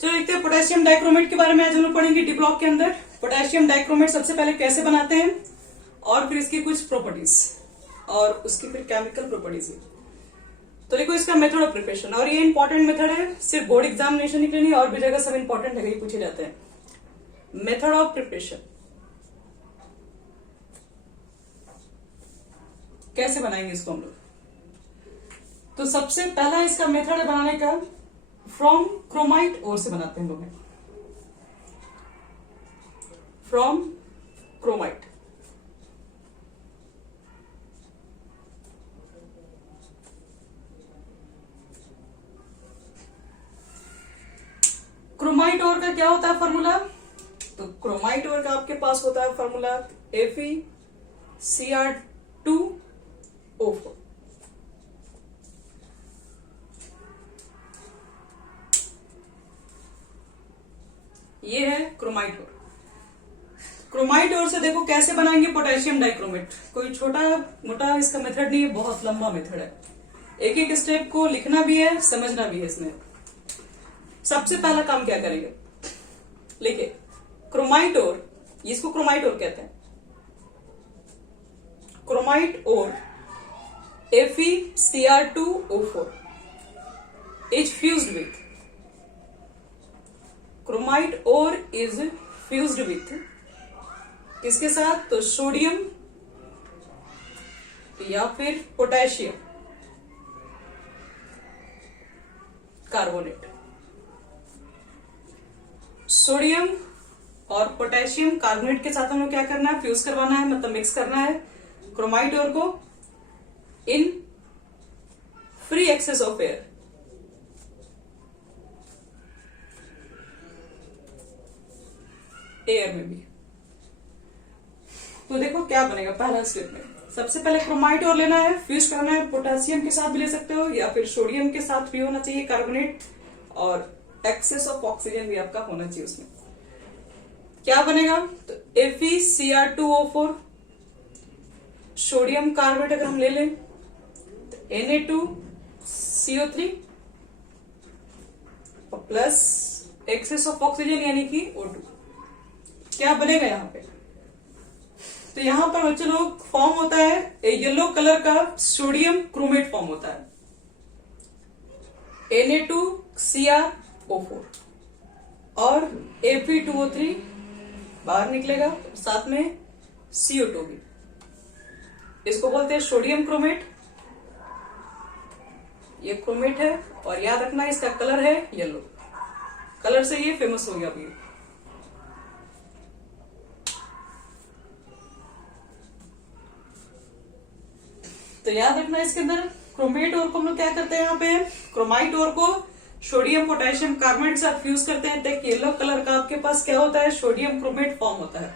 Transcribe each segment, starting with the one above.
चलो देखते हैं पोटेशियम डाइक्रोमेट के बारे में आज हम लोग पढ़ेंगे डी ब्लॉक के अंदर। पोटेशियम डाइक्रोमेट सबसे पहले कैसे बनाते हैं और फिर इसकी कुछ प्रॉपर्टीज और उसकी फिर केमिकल प्रॉपर्टीज। तो देखो इसका मेथड ऑफ प्रिपरेशन, और ये इंपॉर्टेंट मेथड है, सिर्फ बोर्ड एग्जामिनेशन के लिए नहीं और भी जगह सब इंपॉर्टेंट है, पूछे जाते हैं। मेथड ऑफ प्रिपरेशन कैसे बनाएंगे इसको हम लोग। तो सबसे पहला इसका मेथड है बनाने का, फ्रॉम क्रोमाइट ओर से बनाते हैं लोग, फ्रॉम क्रोमाइट। क्रोमाइट ओर का क्या होता है फॉर्मूला, तो क्रोमाइट ओर का आपके पास होता है फॉर्मूला FeCr2O4। ये है क्रोमाइट ओर। क्रोमाइट ओर से देखो कैसे बनाएंगे पोटेशियम डाइक्रोमेट। कोई छोटा मोटा इसका मेथड नहीं है, बहुत लंबा मेथड है। एक एक स्टेप को लिखना भी है, समझना भी है। इसमें सबसे पहला काम क्या करेंगे, लिखे क्रोमाइट ओर, इसको क्रोमाइट ओर कहते हैं। Chromite ore FeCr2O4 is fused with, chromite ore is fused with किसके साथ, तो सोडियम या फिर पोटेशियम कार्बोनेट। सोडियम और पोटेशियम कार्बोनेट के साथ हम लोग क्या करना है, फ्यूज करवाना है, मतलब मिक्स करना है क्रोमाइट ओर को in free excess of air. Air में भी। तो देखो क्या बनेगा पहला स्टेप में, सबसे पहले क्रोमाइट ओर लेना है, फ्यूज करना है, पोटेशियम के साथ भी ले सकते हो या फिर सोडियम के साथ भी होना चाहिए कार्बोनेट, और एक्सेस ऑफ ऑक्सीजन भी आपका होना चाहिए उसमें। क्या बनेगा, तो FeCr2O4, सोडियम कार्बोनेट अगर हम ले लें तो Na2CO3 और प्लस एक्सेस ऑफ ऑक्सीजन यानी कि O2। क्या बनेगा यहाँ पे, तो यहां पर बच्चे लोग फॉर्म होता है येलो कलर का सोडियम क्रोमेट फॉर्म होता है, Na2Cr2O4 और Fe2O3 बाहर निकलेगा, साथ में CO2 भी। इसको बोलते हैं सोडियम क्रोमेट। ये क्रोमेट है और याद रखना इसका कलर है येलो, कलर से ये फेमस हो गया अभी। तो याद रखना इसके अंदर क्रोमेट ओर को हम लोग क्या करते हैं, यहाँ पे क्रोमाइट ओर को सोडियम पोटेशियम कार्बोनेट के साथ फ्यूज करते हैं, तो येलो कलर का आपके पास क्या होता है, सोडियम क्रोमेट फॉर्म होता है।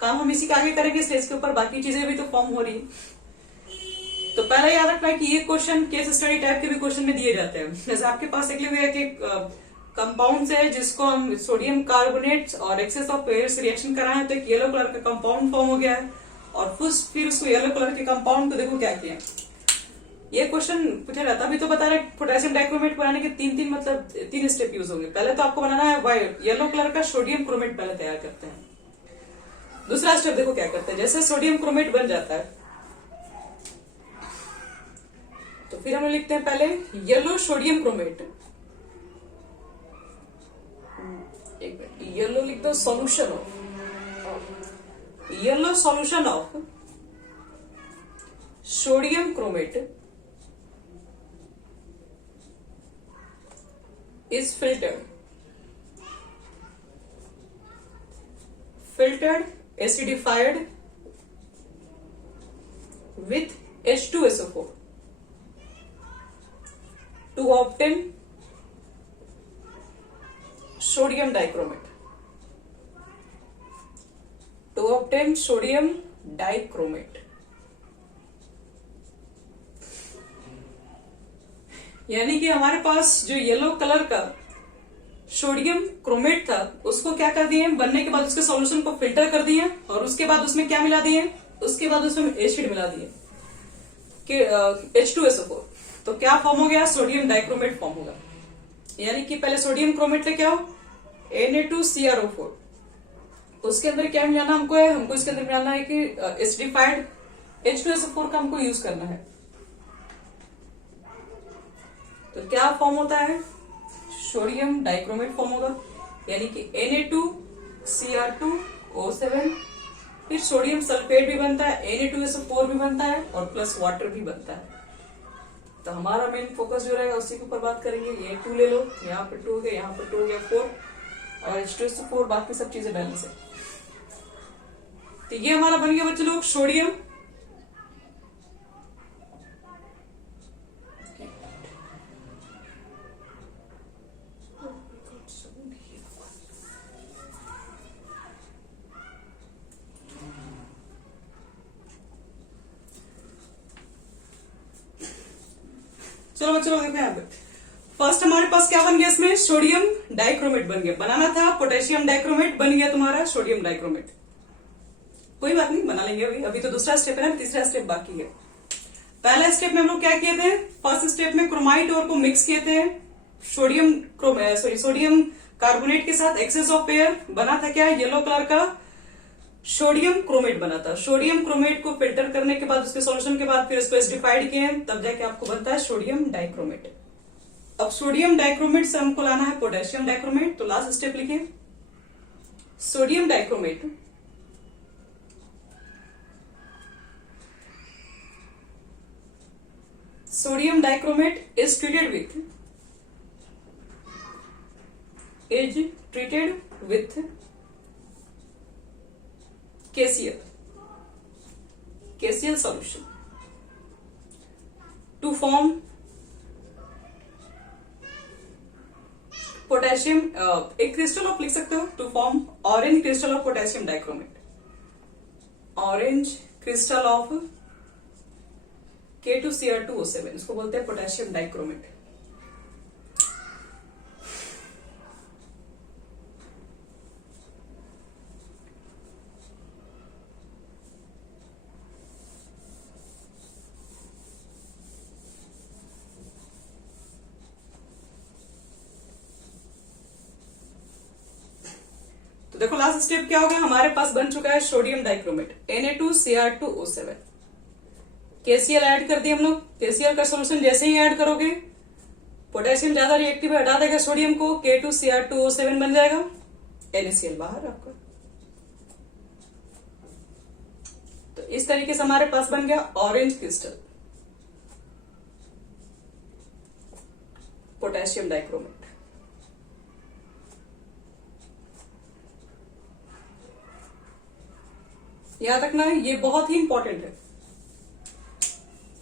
काम हम इसी का आगे करेंगे स्टेज के ऊपर, बाकी चीजें भी तो फॉर्म हो रही है। तो पहले याद रखना है कि ये क्वेश्चन केस स्टडी टाइप के भी क्वेश्चन में दिए जाते हैं। जैसे आपके पास एक लिखा है कि कंपाउंड है जिसको हम सोडियम कार्बोनेट और एक्सेस ऑफ एयर से रिएक्शन कराएं, तो एक येलो कलर का कंपाउंड फॉर्म हो गया है, और फिर उसको येलो कलर के कंपाउंड को देखो क्या किया। ये क्वेश्चन पूछा जाता है। अभी तो बता रहे पोटेशियम डाइक्रोमेट बनाने के तीन स्टेप यूज होंगे। पहले तो आपको बनाना है व्हाइट येलो कलर का सोडियम क्रोमेट, पहले तैयार करते हैं। दूसरा स्टेप देखो क्या करते हैं, जैसे सोडियम क्रोमेट बन जाता है तो फिर हम लिखते हैं पहले येलो सोडियम क्रोमेट, एक मिनट, येलो लिख दो solution of, yellow solution of sodium chromate is filtered acidified with H2SO4 to obtain sodium dichromate, यानी कि हमारे पास जो येलो कलर का सोडियम क्रोमेट था उसको क्या कर दिए, बनने के बाद उसके सॉल्यूशन को फिल्टर कर दिए और उसके बाद उसमें क्या मिला दिए, उसके बाद उसमें एसिड मिला दिए कि H2SO4, तो क्या फॉर्म हो गया, सोडियम डाइक्रोमेट फॉर्म होगा। यानी कि पहले सोडियम क्रोमेट लेके आओ, Na2CrO4, उसके अंदर क्या मिलाना हमको है, हमको इसके अंदर मिलाना है कि एसिडिफाइड H2SO4 का हमको यूज करना है। तो क्या फॉर्म होता है, सोडियम डाइक्रोमेट फॉर्म होगा, यानी कि Na2Cr2O7, फिर सोडियम सल्फेट भी बनता है, Na2SO4 भी बनता है और प्लस वाटर भी बनता है। तो हमारा मेन फोकस जो रहेगा उसी के ऊपर बात करेंगे। ये 2 ले लो, यहाँ पे 2 हो गया, यहाँ पे 2 हो गया, 4 और H2SO4, बाकी सब चीजें बैलेंस है। तो ये हमारा बन गया बच्चे लोग सोडियम चलो बच्चों लोग देखो यहाँ पे फर्स्ट हमारे पास क्या बन गया, इसमें सोडियम डाइक्रोमेट बन गया। बनाना था पोटेशियम डाइक्रोमेट, बन गया तुम्हारा सोडियम डाइक्रोमेट। कोई बात नहीं, बना लेंगे अभी तो दूसरा स्टेप है ना, तीसरा स्टेप बाकी है। पहला स्टेप में हम लोग क्या किए थे, फर्स्ट स्टेप में क्रोमाइट और को मिक्स किए थे सोडियम कार्बोनेट के साथ, एक्सेस ऑफ पेयर, बना था क्या, येलो कलर का सोडियम क्रोमेट बना था। सोडियम क्रोमेट को फिल्टर करने के बाद, उसके सॉल्यूशन के बाद फिर इसको एसिडिफाइड किए, तब जाके आपको बनता है सोडियम डाइक्रोमेट। अब सोडियम डाइक्रोमेट से हमको लाना है पोटेशियम डाइक्रोमेट, तो लास्ट स्टेप लिखिए, sodium dichromate sodium dichromate is treated with KCl solution to form potassium, एक क्रिस्टल ऑफ लिख सकते हो, to form orange crystal of potassium dichromate, orange crystal of K2Cr2O7, इसको बोलते हैं पोटेशियम डाइक्रोमेट। तो देखो लास्ट स्टेप क्या हो गया, हमारे पास बन चुका है sodium dichromate Na2Cr2O7। KCl add कर दिया हम लोग। KCl का सोल्यूशन जैसे ही ऐड करोगे, पोटेशियम ज्यादा रिएक्टिव है, हटा देगा सोडियम को, K2Cr2O7 बन जाएगा, NaCl बाहर आपका। तो इस तरीके से हमारे पास बन गया ऑरेंज क्रिस्टल पोटेशियम डाइक्रोमेट। याद रखना ये बहुत ही इंपॉर्टेंट है,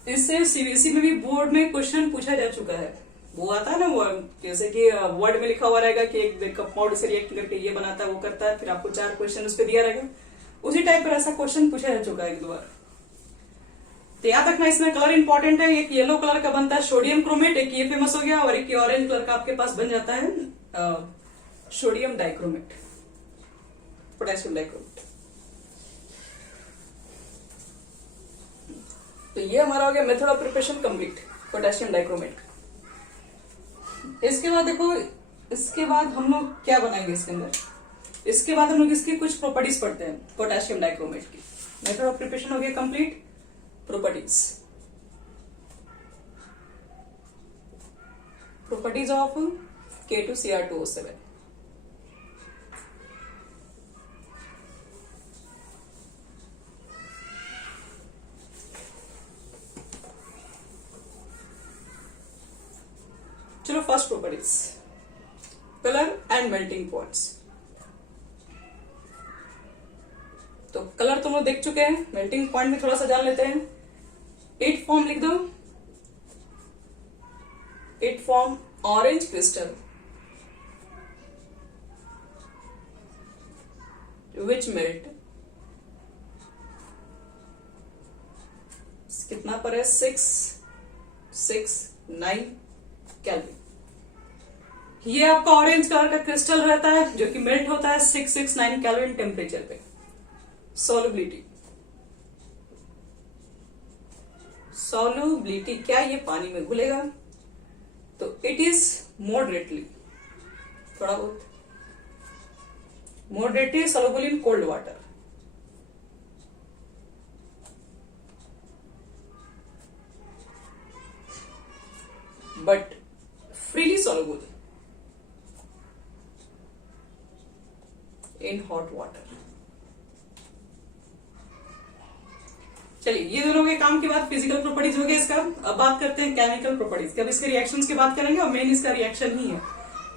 इससे सीबीएसई में भी बोर्ड में क्वेश्चन पूछा जा चुका है। वो आता है ना, वो जैसे कि वर्ड में लिखा हुआ रहेगा कि एक कंपाउंड से रिएक्ट करके ये बनाता है, वो करता है, फिर आपको 4 क्वेश्चन उस पर दिया रहेगा, उसी टाइप पर ऐसा क्वेश्चन पूछा जा चुका है एक 2 बार। तो याद रखना इसमें कलर इंपॉर्टेंट है। एक येलो कलर का बनता है सोडियम क्रोमेट, एक ये फेमस हो गया, और एक ऑरेंज कलर का आपके पास बन जाता है सोडियम डाइक्रोमेट पोटेशियम डाइक्रोमेट। तो ये हमारा हो गया method of preparation complete potassium dichromate. इसके बाद देखो, इसके बाद हम लोग क्या बनाएंगे इसके अंदर, इसके बाद हम लोग इसकी कुछ प्रॉपर्टीज पढ़ते हैं पोटेशियम डाइक्रोमेट की। मेथड ऑफ प्रिपरेशन हो गया कंप्लीट, प्रॉपर्टीज ऑफ K2Cr2O7। चलो first properties, colour and melting points. तो कलर तुम लोग देख चुके हैं, मेल्टिंग पॉइंट में थोड़ा सा जान लेते हैं। इट फॉर्म लिख दो, it form orange crystal which melt, कितना पर है 669 केल्विन। ये आपका ऑरेंज कलर का क्रिस्टल रहता है जो कि मेल्ट होता है 669 केल्विन टेम्परेचर पे। सॉल्युबिलिटी क्या ये पानी में घुलेगा? तो इट इज मॉडरेटली, थोड़ा बहुत moderately soluble in cold water, but freely soluble in hot water. चलिए, ये दोनों के काम के बाद फिजिकल प्रॉपर्टीज हो गया इसका। अब बात करते हैं केमिकल प्रॉपर्टीज की। अब इसके रिएक्शंस की बात करेंगे और मेन इसका रिएक्शन ही है।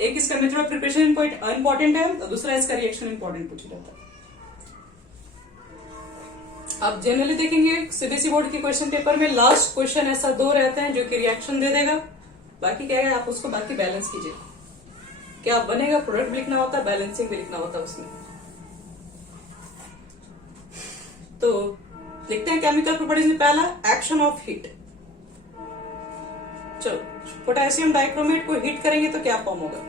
एक इसका मेथड ऑफ प्रिपरेशन इंपॉर्टेंट है और दूसरा इसका रिएक्शन इंपॉर्टेंट पूछा जाता है। अब जनरली देखेंगे सीबीएसई बोर्ड के क्वेश्चन पेपर में लास्ट क्वेश्चन ऐसा 2 रहते हैं जो कि रिएक्शन दे देगा, बाकी क्या है आप उसको बाकी बैलेंस कीजिए। क्या बनेगा, प्रोडक्ट भी लिखना होता है, बैलेंसिंग भी लिखना होता है उसमें। तो लिखते हैं केमिकल प्रॉपर्टीज में पहला एक्शन ऑफ हीट। चलो, पोटेशियम डाइक्रोमेट को हीट करेंगे तो क्या फॉर्म होगा?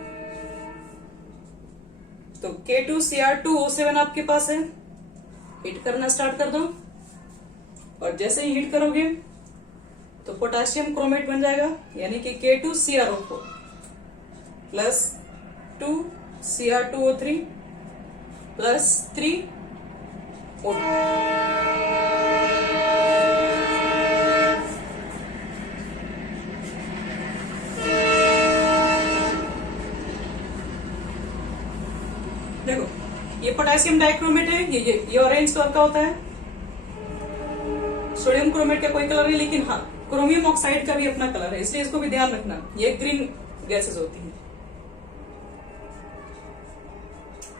तो K2Cr2O7 आपके पास है, हीट करना स्टार्ट कर दो और जैसे ही हीट करोगे तो पोटेशियम क्रोमेट बन जाएगा, यानी कि K2CrO4 plus 2Cr2O3 plus 3O2। देखो, ये पोटेशियम डाइक्रोमेट है, ये ऑरेंज कलर का होता है। सोडियम क्रोमेट का कोई कलर नहीं, लेकिन हाँ क्रोमियम ऑक्साइड का भी अपना कलर है, इसलिए इसको भी ध्यान रखना। ये ग्रीन गैसेस होती हैं,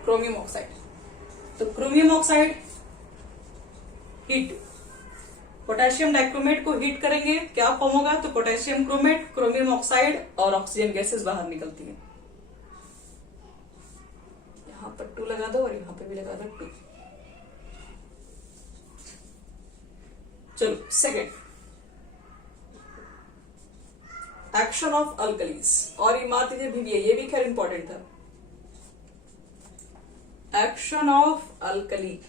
क्रोमियम ऑक्साइड। तो chromium oxide heat, potassium dichromate को हीट करेंगे, क्या फॉर्म होगा? तो पोटेशियम क्रोमेट, क्रोमियम ऑक्साइड और ऑक्सीजन गैसेस बाहर निकलती हैं। यहां पर 2 लगा दो और यहां पे भी लगा दो 2। चलो, सेकेंड एक्शन ऑफ अल्कलीज, और ये मान लीजिए भी ये भी खैर इंपॉर्टेंट था। एक्शन ऑफ अल्कली,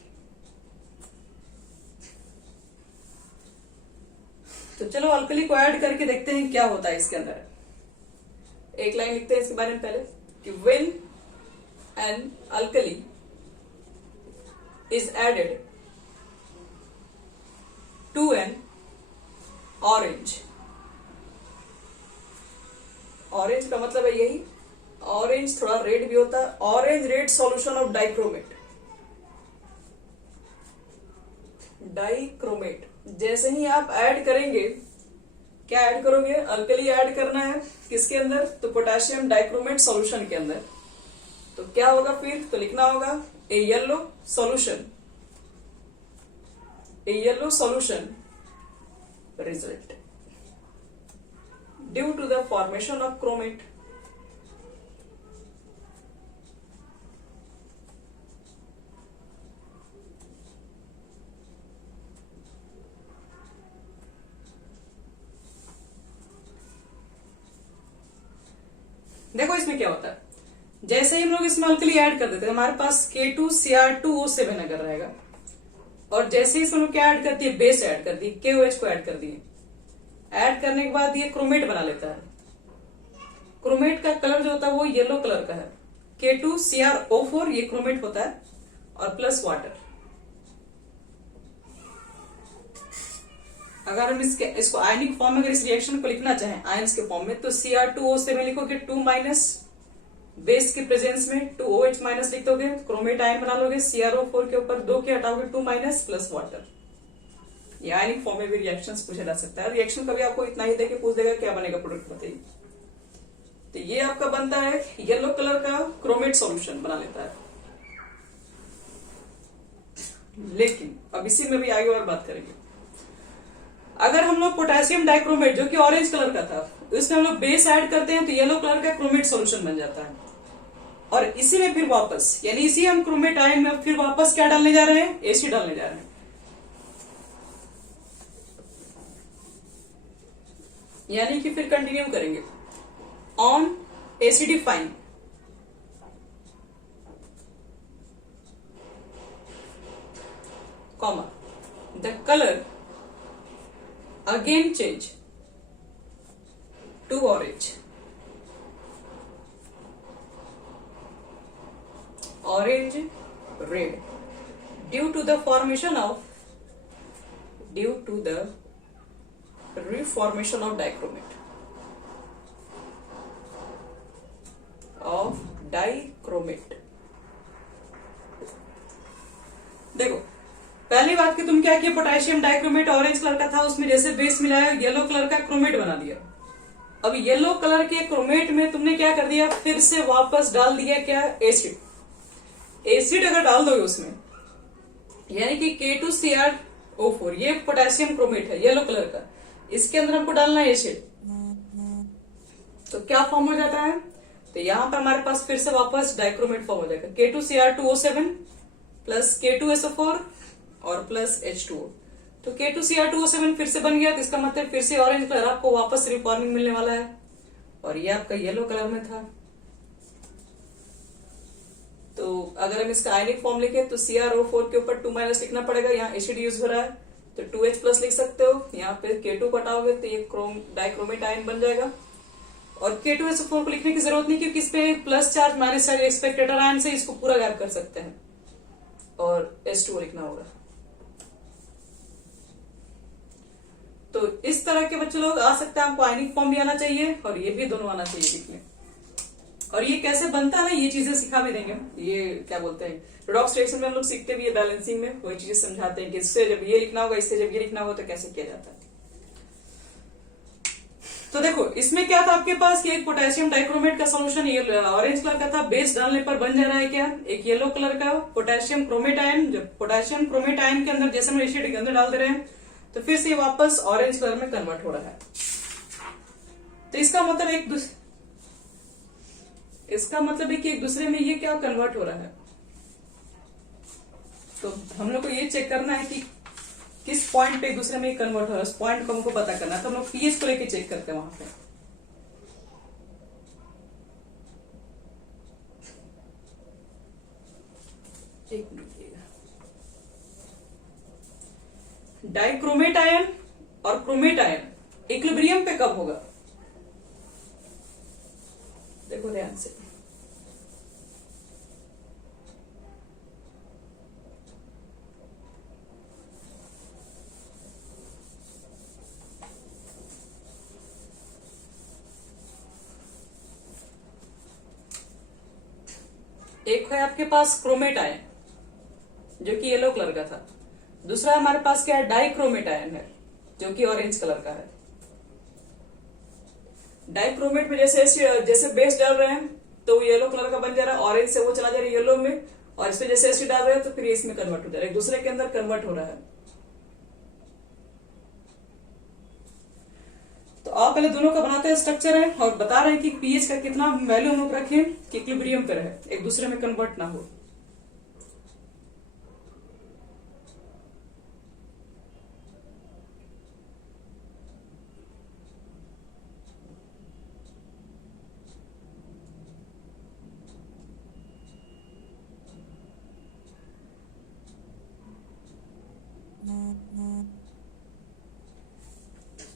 तो चलो अल्कली को ऐड करके देखते हैं क्या होता है इसके अंदर। एक लाइन लिखते हैं इसके बारे में पहले कि when an alkali is added to an orange, orange का मतलब है यही, ऑरेंज थोड़ा रेड भी होता है, orange red solution of dichromate. Dichromate जैसे ही आप ऐड करेंगे, क्या ऐड करोगे? अल्कली ऐड करना है किसके अंदर? तो पोटेशियम डाइक्रोमेट सॉल्यूशन के अंदर। तो क्या होगा फिर? तो लिखना होगा a yellow solution, a yellow solution result due to the formation of chromate. देखो इसमें क्या होता है, जैसे ही हम लोग इसमें अल्कली ऐड कर देते हैं, हमारे पास K2Cr2O7 अगर रहेगा, और जैसे ही इसमें लोग क्या ऐड करती है? बेस ऐड कर दी, KOH को ऐड कर दिए। ऐड करने के बाद ये क्रोमेट बना लेता है। क्रोमेट का कलर जो होता है वो येलो कलर का है। K2CrO4 ये क्रोमेट होता है और प्लस वाटर। अगर हम इसको आयनिक फॉर्म में अगर इस रिएक्शन को लिखना चाहें आयंस के फॉर्म में, तो Cr2O7 लिखोगे 2 माइनस, बेस के प्रेजेंस में 2OH माइनस लिख दोगे, क्रोमेट आयन बना लोगे, CrO4 के ऊपर 2 के हटाओगे 2 माइनस प्लस वाटर। ये आयनिक फॉर्म में भी रिएक्शंस पूछा जा सकता है। रिएक्शन कभी आपको इतना ही देके पूछ देगा क्या बनेगा प्रोडक्ट, बताइए। तो ये आपका बनता है येलो कलर का क्रोमेट सॉल्यूशन बना लेता है। लेकिन अब इसी में भी आगे और बात करेंगे। अगर हम लोग पोटेशियम डाइक्रोमेट जो कि ऑरेंज कलर का था, इसमें हम लोग बेस ऐड करते हैं तो येलो कलर का क्रोमेट सॉल्यूशन बन जाता है। और इसी में फिर वापस, यानी इसी हम क्रोमेट आयन में फिर वापस क्या डालने जा रहे हैं? एसिड डालने जा रहे हैं। यानी कि फिर कंटिन्यू करेंगे on acidifying comma the colour again change to orange orange, red, due to the reformation of dichromate. देखो पहली बात कि तुम क्या किया, पोटेशियम डाइक्रोमेट ऑरेंज कलर का था, उसमें जैसे बेस मिलाया येलो कलर का क्रोमेट बना दिया। अब येलो कलर के क्रोमेट में तुमने क्या कर दिया, फिर से वापस डाल दिया क्या, एसिड अगर डाल दोगे उसमें, यानी कि K2Cr O4, ये पोटेशियम क्रोमेट है येलो कलर का, इसके अंदर हमको डालना है एसिड, तो क्या फॉर्म हो जाता है, तो यहां पर हमारे पास फिर से वापस डाइक्रोमेट फॉर्म हो जाएगा, K2Cr2O7 प्लस K2SO4 और प्लस H2O। तो K2Cr2O7 फिर से बन गया, तो इसका मतलब फिर से ऑरेंज कलर आपको वापस रिफॉर्मिंग मिलने वाला है, और ये आपका येलो कलर में था। तो अगर हम इसका आयनिक फॉर्म लिखे तो CrO4 के ऊपर 2- लिखना पड़ेगा, यहाँ एसिड यूज हो रहा है तो 2H+ लिख सकते हो, यहाँ पे K2 हटाओगे तो ये डाइक्रोमेट आयन बन जाएगा। और K2SO4 को लिखने की जरूरत नहीं, क्योंकि इस पे plus charge minus charge Spectator ion से इसको पूरा गायब कर सकते हैं, और H2O लिखना होगा। तो इस तरह के बच्चे लोग आ सकते हैं, आपको आयनिक फॉर्म भी आना चाहिए और ये भी दोनों आना चाहिए लिखने। और ये कैसे बनता है ना, ये चीजें सिखा भी देंगे, ये क्या बोलते हैं रिडॉक्स रिएक्शन में हम लोग सीखते भी है, बैलेंसिंग में वही चीजें समझाते हैं कि इससे जब ये लिखना होगा, इससे जब ये लिखना होगा तो कैसे किया जाता है। तो देखो इसमें क्या था आपके पास कि एक पोटेशियम डाइक्रोमेट का सॉल्यूशन ये ऑरेंज कलर का था, बेस डालने पर बन जा रहा है क्या, एक येलो कलर का पोटेशियम क्रोमेट आयन। जब पोटेशियम क्रोमेट आयन के अंदर जैसे हम एसिड के अंदर डाल दे रहे हैं तो फिर से वापस ऑरेंज कलर में कन्वर्ट हो रहा है। तो इसका मतलब है कि एक दूसरे में ये क्या कन्वर्ट हो रहा है। तो हम लोग को ये चेक करना है कि किस पॉइंट पे एक दूसरे में कन्वर्ट हो रहा है, उस पॉइंट को हमको पता करना है। तो हम लोग पीएच को लेके चेक करते हैं वहां पे। एक मिनट, डाइक्रोमेट आयन और क्रोमेट आयन इक्विलिब्रियम पे कब होगा, देखो ध्यान से। एक है आपके पास क्रोमेट आयन जो कि येलो कलर का था, दूसरा हमारे पास क्या है, डाइक्रोमेट आयन है जो कि ऑरेंज कलर का है। डाइक्रोमेट में जैसे बेस डाल रहे हैं तो वो येलो कलर का बन जा रहा है, ऑरेंज से वो चला जा रहा है येलो में, और इसमें जैसे एसिड डाल रहे हैं तो फिर इसमें कन्वर्ट हो जा रहा है, एक दूसरे के अंदर कन्वर्ट हो रहा है। तो आप पहले दोनों का बनाते हैं स्ट्रक्चर है और बता रहे हैं कि पीएच का कितना वैल्यू हम लोग रखें कि इक्विलिब्रियम पे रहे, एक दूसरे में कन्वर्ट ना हो।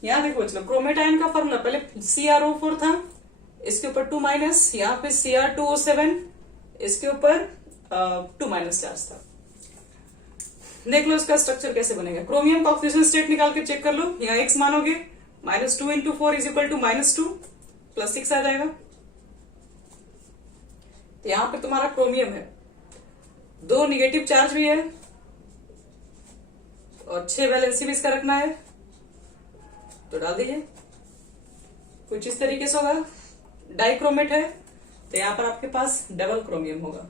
यहाँ देखो बच्चों, क्रोमेट आयन का फॉर्मूला पहले CrO4 था, इसके ऊपर 2-, यहाँ पे Cr2O7, इसके ऊपर 2- चार्ज था। देख लो इसका स्ट्रक्चर कैसे बनेगा। क्रोमियम का ऑक्सीजन स्टेट निकाल के चेक कर लो, यहाँ x मानोगे, -2 × 4 = -2 +6 आ जाएगा। तो यहाँ पे तुम्हारा क्रोमियम है, 2 निगेटिव चार्ज भी है और 6 वैलेंसी भी इसका रखना है, तो डाल दीजिए। कुछ इस तरीके से होगा। डाइक्रोमेट है तो यहां पर आपके पास डबल क्रोमियम होगा।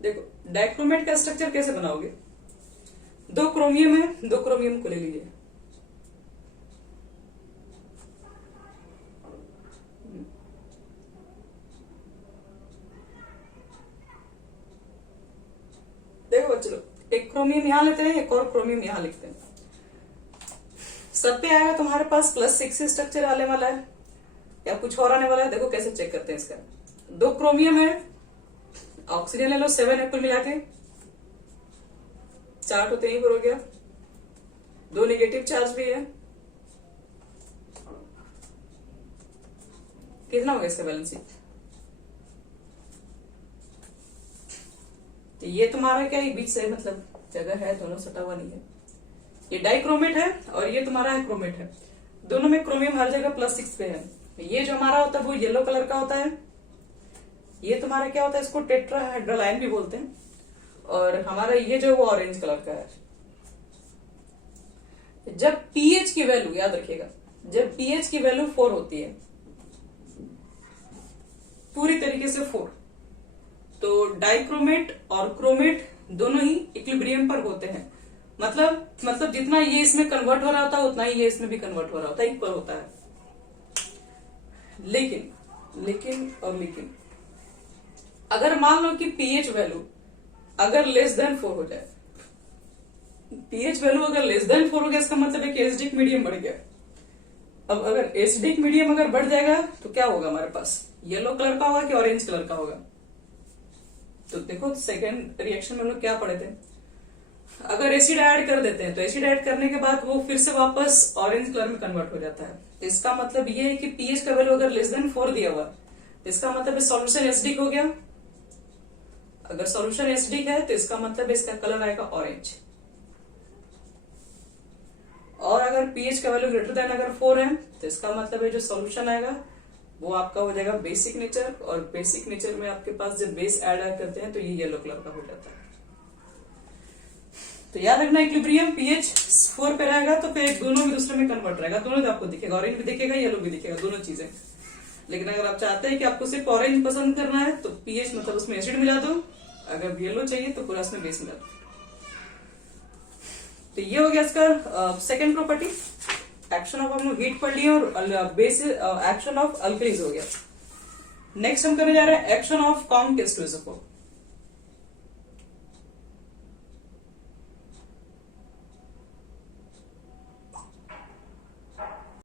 देखो डाइक्रोमेट का स्ट्रक्चर कैसे बनाओगे, 2 क्रोमियम है, 2 क्रोमियम को ले लीजिए, देखो चलो एक क्रोमियम यहां लेते हैं, एक और क्रोमियम यहां लिखते हैं, सब पे आएगा तुम्हारे पास +6 स्ट्रक्चर आने वाला है या कुछ और आने वाला है। देखो कैसे चेक करते हैं इसका। 2 क्रोमियम है, ऑक्सीजन ले लो 7 है कुल मिला के, 4 तो यहीं पर हो गया, दो नेगेटिव चार्ज भी है। कितना हो गया इसका वैलेंसी? तो ये तुम्हारा क्या बीच से मतलब जगह है, दोनों सटा हुआ नहीं है। ये डाइक्रोमेट है और ये तुम्हारा है क्रोमेट है। दोनों में क्रोमियम हर जगह +6 पे है। ये जो हमारा होता है वो येलो कलर का होता है। ये तुम्हारा क्या होता है, इसको टेट्राहाइड्रोलाइन भी बोलते हैं। और हमारा ये जो वो ऑरेंज कलर का है। जब पीएच की वैल्यू याद रखिएगा, जब पीएच की वैल्यू 4 होती है, पूरी तरीके से 4, तो डाइक्रोमेट और क्रोमेट दोनों ही इक्विलिब्रियम पर होते हैं। मतलब जितना ये इसमें कन्वर्ट हो रहा होता है उतना ही ये इसमें भी कन्वर्ट हो रहा होता है, इक्वल होता है। लेकिन अगर मान लो कि पीएच वैल्यू अगर <4 हो जाए, पीएच वैल्यू अगर <4 हो गया, इसका मतलब है कि एसिडिक मीडियम बढ़ गया। अब अगर एसिडिक मीडियम अगर बढ़ जाएगा तो क्या होगा हमारे पास, येलो कलर का होगा कि ऑरेंज कलर का होगा? तो देखो सेकेंड रिएक्शन में हम लोग क्या पढ़े थे, अगर एसिड ऐड कर देते हैं तो एसिड ऐड करने के बाद वो फिर से वापस ऑरेंज कलर में कन्वर्ट हो जाता है। तो इसका मतलब ये है कि पीएच का वैल्यू अगर <4 दिया हुआ तो इसका मतलब सॉल्यूशन एसिडिक हो गया। अगर सॉल्यूशन एसिडिक है तो इसका मतलब इसका कलर आएगा ऑरेंज। और अगर पीएच का वैल्यू अगर 4 है तो इसका मतलब है जो सॉल्यूशन आएगा वो आपका हो जाएगा बेसिक नेचर। और बेसिक नेचर में आपके पास जब बेस ऐड करते हैं तो ये येलो कलर का हो जाता है। तो याद रखना इक्विलिब्रियम पीएच 4 पे रहेगा तो फिर दोनों भी दूसरे में कन्वर्ट रहेगा, दोनों भी आपको दिखेगा, ऑरेंज भी दिखेगा येलो भी दिखेगा, दोनों चीजें। लेकिन अगर आप चाहते हैं कि आपको सिर्फ ऑरेंज पसंद करना है तो पीएच मतलब उसमें एसिड मिला दो, अगर येलो चाहिए तो पूरा उसमें बेस मिला दो। तो ये हो गया इसका सेकेंड प्रॉपर्टी। एक्शन ऑफ हम लोग हीट पढ़ लिए और बेस एक्शन ऑफ अल्कलीज हो गया। नेक्स्ट हम करने जा रहे हैं एक्शन ऑफ कॉन्केस्ट।